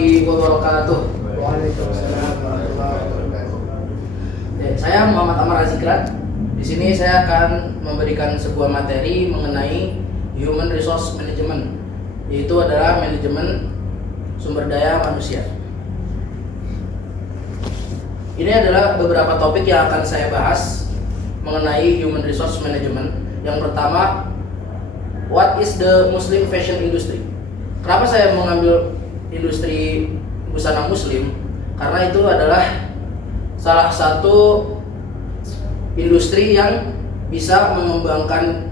warahmatullahi wabarakatuh. Waalaikumsalam warahmatullahi wabarakatuh. Saya Muhammad Amar Azikrat. Di sini saya akan memberikan sebuah materi mengenai Human Resource Management, yaitu adalah manajemen sumber daya manusia. Ini adalah beberapa topik yang akan saya bahas mengenai Human Resource Management. Yang pertama, what is the Muslim fashion industry? Kenapa saya mengambil industri busana muslim? Karena itu adalah salah satu industri yang bisa mengembangkan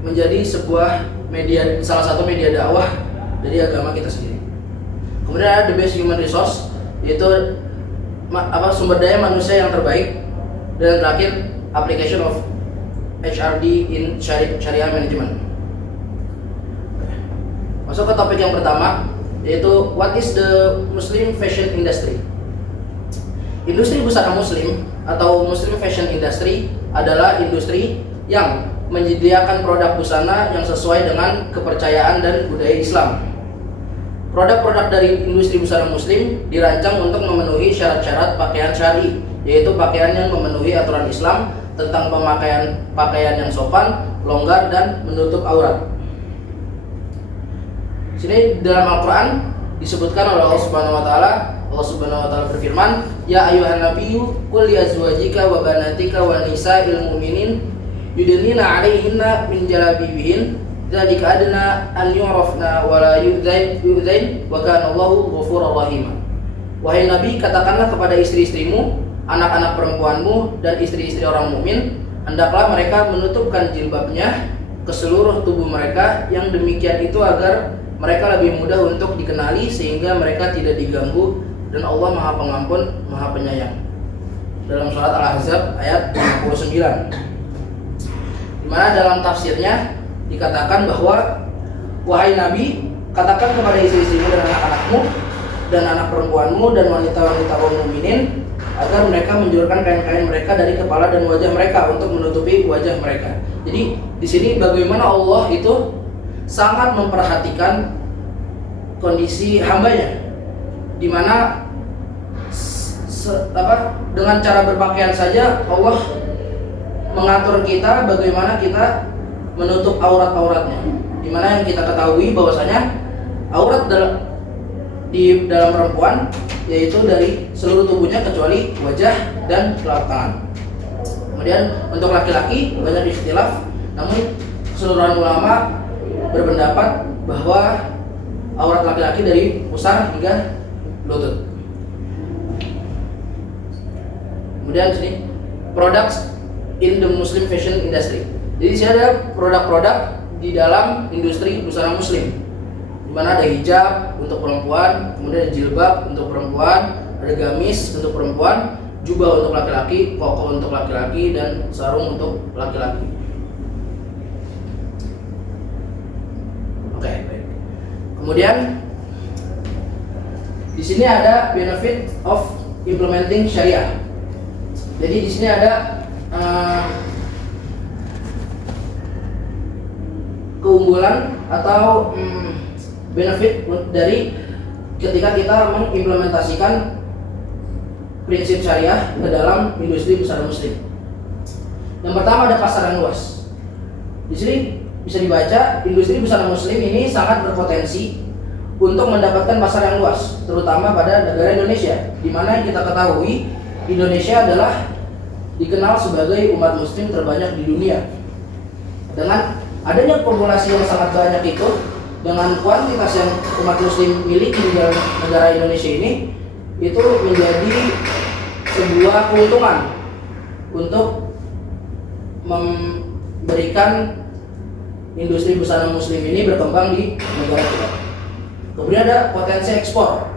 menjadi sebuah media, salah satu media dakwah dari agama kita sendiri. Kemudian ada the best human resource, yaitu sumber daya manusia yang terbaik. Dan terakhir, application of HRD in Sharia Management. Masuk ke topik yang pertama, yaitu what is the Muslim fashion industry? Industri busana muslim atau Muslim fashion industry adalah industri yang menyediakan produk busana yang sesuai dengan kepercayaan dan budaya Islam. Produk-produk dari industri busana muslim dirancang untuk memenuhi syarat-syarat pakaian syar'i, yaitu pakaian yang memenuhi aturan Islam tentang pakaian yang sopan, longgar, dan menutup aurat. Sini dalam Al-Quran disebutkan oleh Allah Subhanahu wa Ta'ala. Allah Subhanahu wa Ta'ala berfirman, ya ayuhan nabiyyu qul li azwajika wa banatika wa nisa'il mu'minin yudnina 'alaihinna min jalabibihin dzalika adna an yu'rafna wa la yu'dzain wa kana Allahu ghafurur rahim. Wahai Nabi, katakanlah kepada istri-istrimu, anak-anak perempuanmu, dan istri-istri orang mukmin, hendaklah mereka menutupkan jilbabnya ke seluruh tubuh mereka, yang demikian itu agar mereka lebih mudah untuk dikenali sehingga mereka tidak diganggu, dan Allah Maha Pengampun, Maha Penyayang. Dalam surat Al-Ahzab ayat 59. Di mana dalam tafsirnya dikatakan bahwa wahai Nabi, katakan kepada istri-istrimu dan anak-anakmu dan anak perempuanmu dan wanita-wanita kaum mukminin agar mereka menjulurkan kain-kain mereka dari kepala dan wajah mereka untuk menutupi wajah mereka. Jadi di sini bagaimana Allah itu sangat memperhatikan kondisi hambanya, di mana dengan cara berpakaian saja Allah mengatur kita bagaimana kita menutup aurat-auratnya. Di mana yang kita ketahui bahwasanya aurat di dalam perempuan yaitu dari seluruh tubuhnya kecuali wajah dan telapak tangan. Kemudian untuk laki-laki banyak ikhtilaf, namun keseluruhan ulama berpendapat bahwa aurat laki-laki dari pusar hingga lutut. Kemudian sini products in the Muslim fashion industry. Jadi di sini ada produk-produk di dalam industri busana muslim, di mana ada hijab untuk perempuan, kemudian ada jilbab untuk perempuan, ada gamis untuk perempuan, jubah untuk laki-laki, koko untuk laki-laki, dan sarung untuk laki-laki. Oke, baik. Kemudian di sini ada benefit of implementing syariah. Jadi di sini ada keunggulan atau benefit dari ketika kita mengimplementasikan prinsip syariah ke dalam industri busana muslim. Yang pertama ada pasar yang luas. Di sini bisa dibaca, industri busana muslim ini sangat berpotensi untuk mendapatkan pasar yang luas, terutama pada negara Indonesia, di mana kita ketahui Indonesia adalah dikenal sebagai umat muslim terbanyak di dunia. Dengan adanya populasi yang sangat banyak itu, dengan kuantitas yang umat muslim miliki di dalam negara Indonesia ini, itu menjadi sebuah keuntungan untuk memberikan industri busana muslim ini berkembang di negara kita. Kemudian ada potensi ekspor.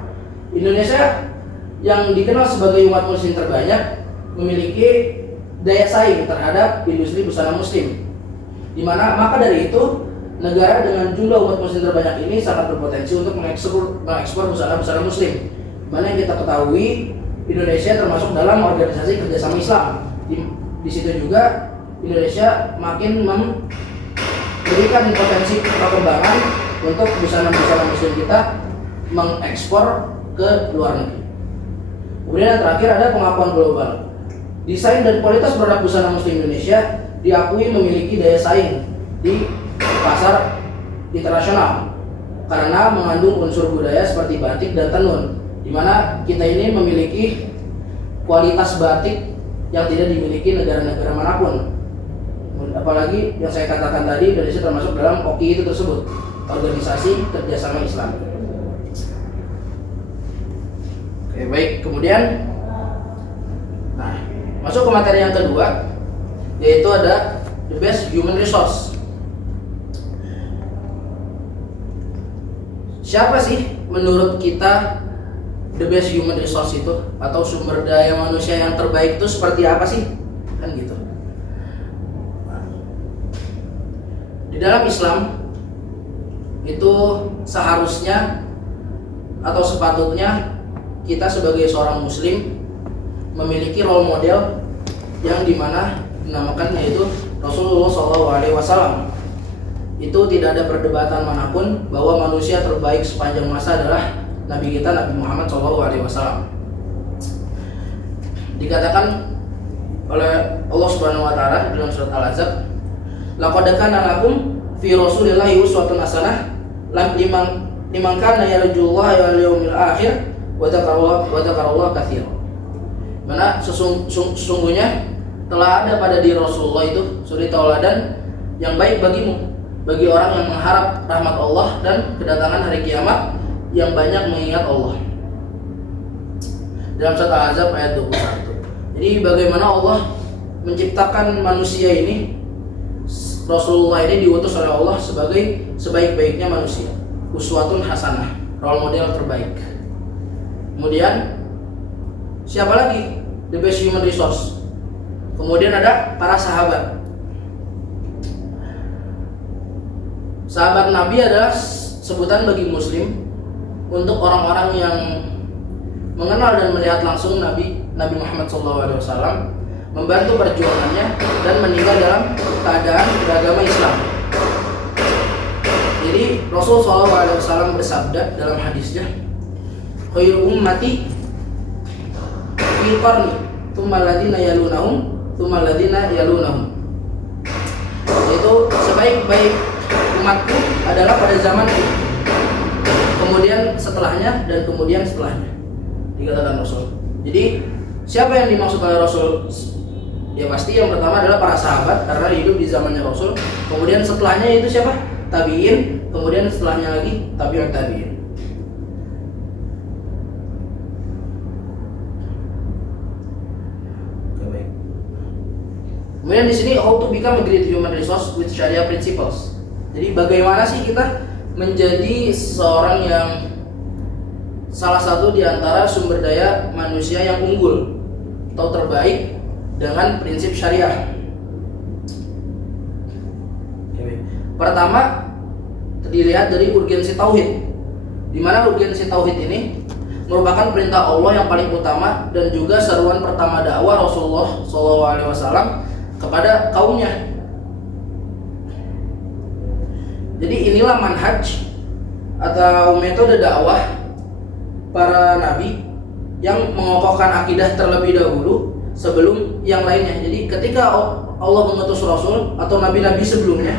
Indonesia yang dikenal sebagai umat muslim terbanyak memiliki daya saing terhadap industri busana muslim, di mana maka dari itu negara dengan jumlah umat muslim terbanyak ini sangat berpotensi untuk mengekspor busana muslim, di mana yang kita ketahui Indonesia termasuk dalam organisasi kerjasama Islam. Di situ juga Indonesia makin memberikan potensi perkembangan untuk busana muslim kita mengekspor ke luar negeri. Kemudian yang terakhir ada pengakuan global. Desain dan kualitas produk busana muslim Indonesia diakui memiliki daya saing di pasar internasional karena mengandung unsur budaya seperti batik dan tenun, di mana kita ini memiliki kualitas batik yang tidak dimiliki negara-negara manapun. Apalagi yang saya katakan tadi, Indonesia termasuk dalam OKI itu tersebut, Organisasi Kerjasama Islam. Oke, baik. Kemudian, masuk ke materi yang kedua, yaitu ada the best human resource. Siapa sih menurut kita the best human resource itu, atau sumber daya manusia yang terbaik itu seperti apa sih? Kan gitu. Di dalam Islam itu seharusnya atau sepatutnya kita sebagai seorang muslim memiliki role model yang dimana dinamakan yaitu Rasulullah SAW. Itu tidak ada perdebatan manapun bahwa manusia terbaik sepanjang masa adalah Nabi kita, Nabi Muhammad SAW. Dikatakan oleh Allah Subhanahu Wa Taala dalam surat Al-Ahzab, laqad kana lakum fi Rasulillahi uswatun hasanah liman kana yarjullaha wal yawmil akhir wa dzakarallaha katsiran. Mana sesungguhnya telah ada pada diri Rasulullah itu suri tauladan yang baik bagimu, bagi orang yang mengharap rahmat Allah dan kedatangan hari kiamat, yang banyak mengingat Allah. Dalam surat Al-Ahzab ayat 21. Jadi bagaimana Allah menciptakan manusia ini, Rasulullah ini diutus oleh Allah sebagai sebaik-baiknya manusia, uswatun hasanah, role model terbaik. Kemudian siapa lagi? The best human resource. Kemudian ada para sahabat. Sahabat Nabi adalah sebutan bagi muslim untuk orang-orang yang mengenal dan melihat langsung Nabi Muhammad SAW, membantu perjuangannya dan meninggal dalam keadaan beragama Islam. Jadi Rasulullah SAW bersabda dalam hadisnya, khairul ummati fil qarni tsumma alladziina yalunahum tsumma alladziina yalunahum. Yaitu sebaik-baik umatku adalah pada zamanku, kemudian setelahnya, dan kemudian setelahnya, dikatakan Rasul. Jadi siapa yang dimaksud oleh Rasul? Ya pasti yang pertama adalah para sahabat karena hidup di zamannya Rasul. Kemudian setelahnya itu siapa? Tabi'in. Kemudian setelahnya lagi tabi'ut tabi'in. Kemudian di sini how to become a great human resource with Sharia principles. Jadi bagaimana sih kita menjadi seorang yang salah satu di antara sumber daya manusia yang unggul atau terbaik dengan prinsip syariah. Pertama, dilihat dari urgensi tauhid. Di mana urgensi tauhid ini merupakan perintah Allah yang paling utama dan juga seruan pertama dakwah Rasulullah SAW kepada kaumnya. Jadi inilah manhaj atau metode dakwah para nabi yang mengokohkan akidah terlebih dahulu sebelum yang lainnya. Jadi ketika Allah mengutus Rasul atau nabi-nabi sebelumnya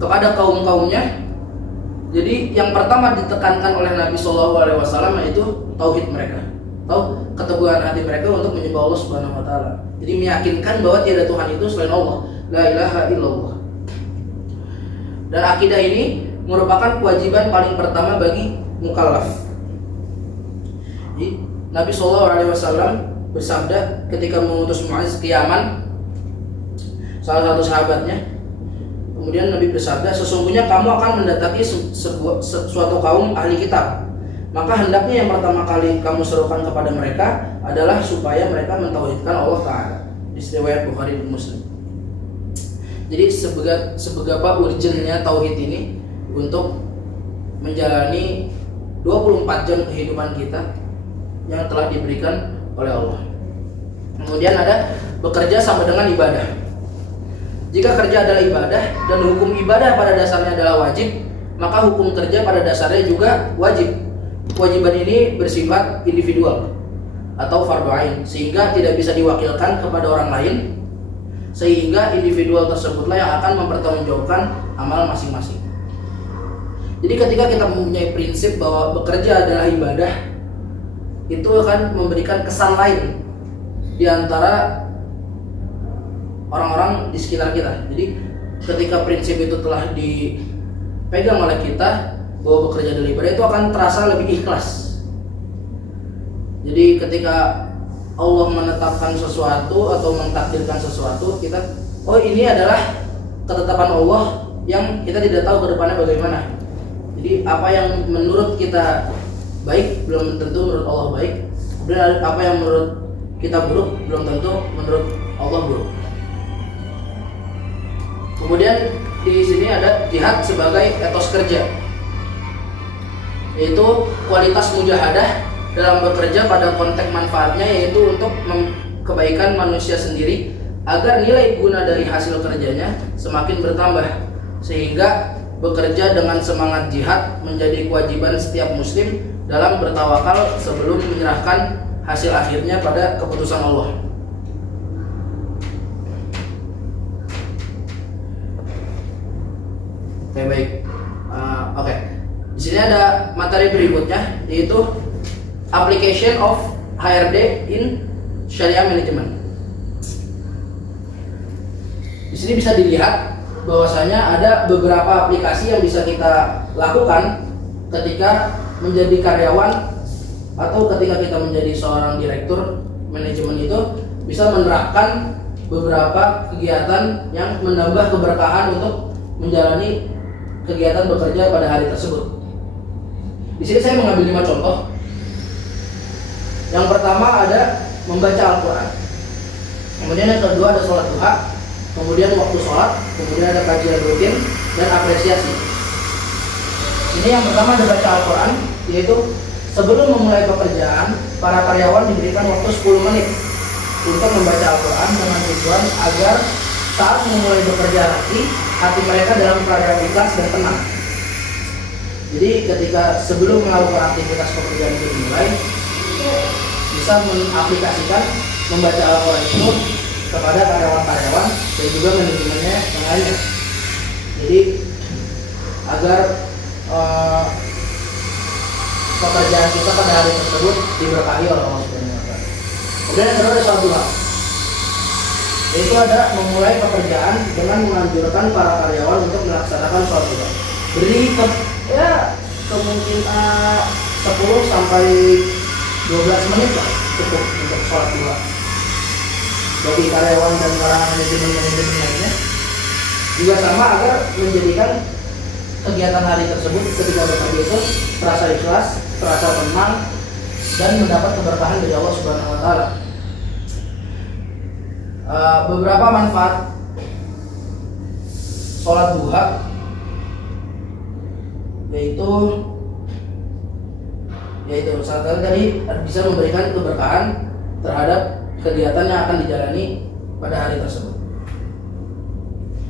kepada kaum-kaumnya, jadi yang pertama ditekankan oleh Nabi SAW yaitu tauhid mereka, atau keteguhan hati mereka untuk menyembah Allah Subhanahu Wa Taala. Jadi meyakinkan bahwa tiada Tuhan itu selain Allah, la ilaha illallah. Dan akidah ini merupakan kewajiban paling pertama bagi mukallaf. Jadi Nabi SAW bersabda ketika mengutus Mu'adz ke Yaman, salah satu sahabatnya. Kemudian Nabi bersabda, sesungguhnya kamu akan mendatangi suatu kaum ahli kitab. Maka hendaknya yang pertama kali kamu serukan kepada mereka adalah supaya mereka mentauhidkan Allah Ta'ala. Di riwayat Bukhari dan Muslim. Jadi seberapa urgennya tauhid ini untuk menjalani 24 jam kehidupan kita yang telah diberikan oleh Allah. Kemudian ada bekerja sama dengan ibadah. Jika kerja adalah ibadah dan hukum ibadah pada dasarnya adalah wajib, maka hukum kerja pada dasarnya juga wajib. kewajiban ini bersifat individual atau fardhu ain, sehingga tidak bisa diwakilkan kepada orang lain, sehingga individual tersebutlah yang akan mempertanggungjawabkan amal masing-masing. Jadi ketika kita mempunyai prinsip bahwa bekerja adalah ibadah, itu akan memberikan kesan lain di antara orang-orang di sekitar kita. Jadi ketika prinsip itu telah dipegang oleh kita bahwa bekerja adalah ibadah, itu akan terasa lebih ikhlas. Jadi ketika Allah menetapkan sesuatu atau mentakdirkan sesuatu, kita ini adalah ketetapan Allah yang kita tidak tahu ke depannya bagaimana. Jadi apa yang menurut kita baik belum tentu menurut Allah baik, dan apa yang menurut kita buruk belum tentu menurut Allah buruk. Kemudian di sini ada jihad sebagai etos kerja, yaitu kualitas mujahadah dalam bekerja pada konteks manfaatnya, yaitu untuk kebaikan manusia sendiri agar nilai guna dari hasil kerjanya semakin bertambah, sehingga bekerja dengan semangat jihad menjadi kewajiban setiap muslim dalam bertawakal sebelum menyerahkan hasil akhirnya pada keputusan Allah. Oke, baik. Oke. Di sini ada materi berikutnya, yaitu application of HRD in Sharia Management. Di sini bisa dilihat bahwasanya ada beberapa aplikasi yang bisa kita lakukan ketika menjadi karyawan atau ketika kita menjadi seorang direktur manajemen, itu bisa menerapkan beberapa kegiatan yang menambah keberkahan untuk menjalani kegiatan bekerja pada hari tersebut. Di sini saya mengambil 5 contoh. Yang pertama ada membaca Al-Quran, kemudian yang kedua ada sholat duha, kemudian waktu sholat, kemudian ada kajian rutin dan apresiasi. Ini yang pertama ada baca Al-Quran, yaitu sebelum memulai pekerjaan, para karyawan diberikan waktu 10 menit untuk membaca Al-Quran dengan tujuan agar saat memulai bekerja nanti hati mereka dalam keadaan ikhlas dan tenang. Jadi ketika sebelum melakukan aktivitas pekerjaan itu dimulai, bisa mengaplikasikan membaca Al-Quran itu kepada karyawan-karyawan dan juga manajemennya yang lainnya. Jadi agar pekerjaan kita pada hari tersebut diberkahi oleh Allah Subhanahu wa Ta'ala. Kemudian yang kedua ada sholat duha, yaitu ada memulai pekerjaan dengan menganjurkan para karyawan untuk melaksanakan sholat duha. Beri kemungkinan 10 sampai 12 menit lah cukup untuk sholat duha bagi karyawan dan para manajemen lainnya. Juga sama agar menjadikan kegiatan hari tersebut ketika bekerja itu terasa ikhlas, terasa tenang, dan mendapat keberkahan dari Allah Subhanahu wa Ta'ala. Beberapa manfaat sholat duha yaitu saat tadi bisa memberikan keberkahan terhadap kegiatan yang akan dijalani pada hari tersebut.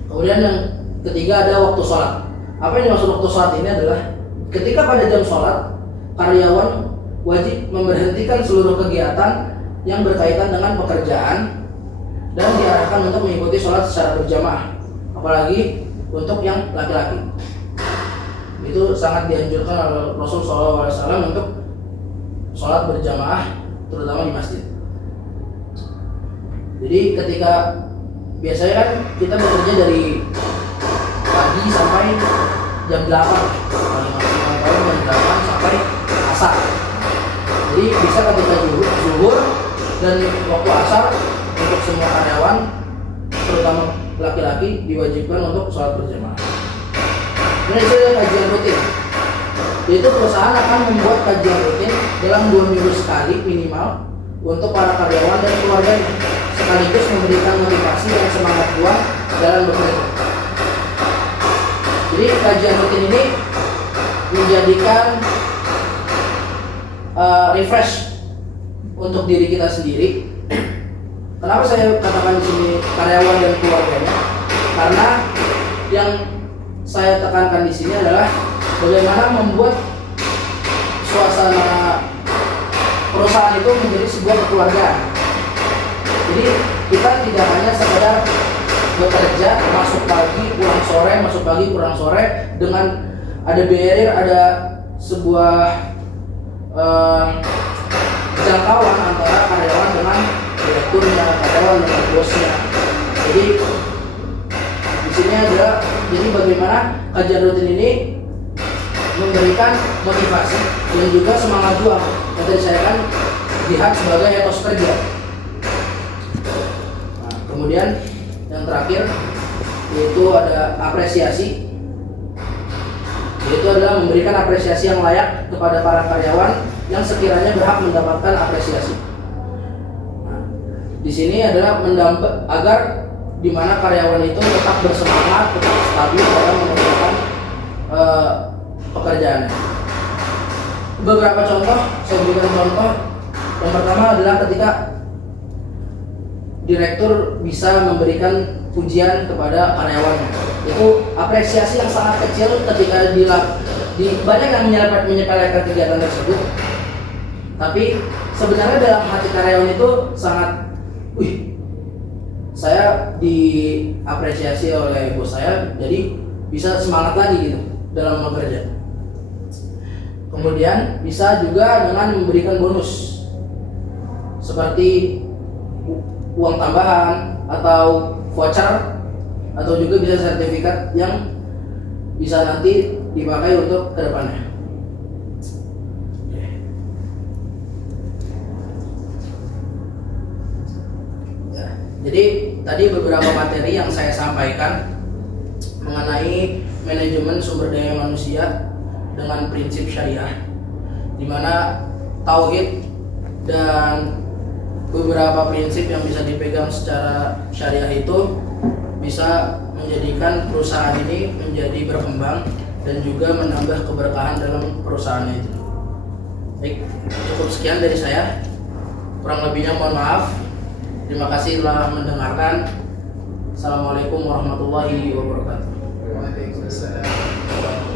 Kemudian yang ketiga ada waktu sholat. Apa yang dimaksud waktu sholat ini adalah ketika pada jam sholat, karyawan wajib memberhentikan seluruh kegiatan yang berkaitan dengan pekerjaan dan diarahkan untuk mengikuti sholat secara berjamaah, apalagi untuk yang laki-laki. Itu sangat dianjurkan oleh Rasul SAW untuk sholat berjamaah, terutama di masjid. Jadi ketika biasanya kan kita bekerja dari pagi sampai jam 8, paling maksimal jam 8 sampai asar. Jadi bisa ketika zuhur dan waktu asar untuk semua karyawan, terutama laki-laki, diwajibkan untuk sholat berjamaah. Ini ada kajian rutin, yaitu perusahaan akan membuat kajian rutin dalam 2 minggu sekali minimal untuk para karyawan dan keluarganya, sekaligus memberikan motivasi dan semangat kuat dalam bekerja. Jadi kajian rutin ini menjadikan refresh untuk diri kita sendiri. Kenapa saya katakan di sini karyawan dan keluarganya? Karena yang saya tekankan di sini adalah bagaimana membuat suasana perusahaan itu menjadi sebuah kekeluargaan. Jadi kita tidak hanya sekedar bekerja, masuk pagi pulang sore, masuk pagi pulang sore, dengan ada barrier, ada sebuah jangkauan antara karyawan dengan direkturnya, karyawan dengan bosnya. Jadi di sini adalah jadi bagaimana kajian rutin ini memberikan motivasi dan juga semangat juang yang tadi saya kan lihat sebagai etos kerja. Nah, kemudian yang terakhir yaitu ada apresiasi, yaitu adalah memberikan apresiasi yang layak kepada para karyawan yang sekiranya berhak mendapatkan apresiasi. Nah, di sini adalah agar di mana karyawan itu tetap bersemangat, tetap stabil dalam mengerjakan pekerjaannya. Beberapa contoh, saya berikan contoh. Yang pertama adalah ketika direktur bisa memberikan pujian kepada karyawannya. Itu apresiasi yang sangat kecil ketika banyak yang menyepelekan kegiatan tersebut. Tapi sebenarnya dalam hati karyawan itu sangat, saya diapresiasi oleh bos saya, jadi bisa semangat lagi gitu dalam bekerja. Kemudian bisa juga dengan memberikan bonus seperti uang tambahan atau voucher, atau juga bisa sertifikat yang bisa nanti dipakai untuk kedepannya. Jadi tadi beberapa materi yang saya sampaikan mengenai manajemen sumber daya manusia dengan prinsip syariah, di mana tauhid dan beberapa prinsip yang bisa dipegang secara syariah itu bisa menjadikan perusahaan ini menjadi berkembang dan juga menambah keberkahan dalam perusahaan itu. Baik, cukup sekian dari saya. Kurang lebihnya mohon maaf. Terima kasih telah mendengarkan. Assalamualaikum warahmatullahi wabarakatuh. Waalaikumsalam.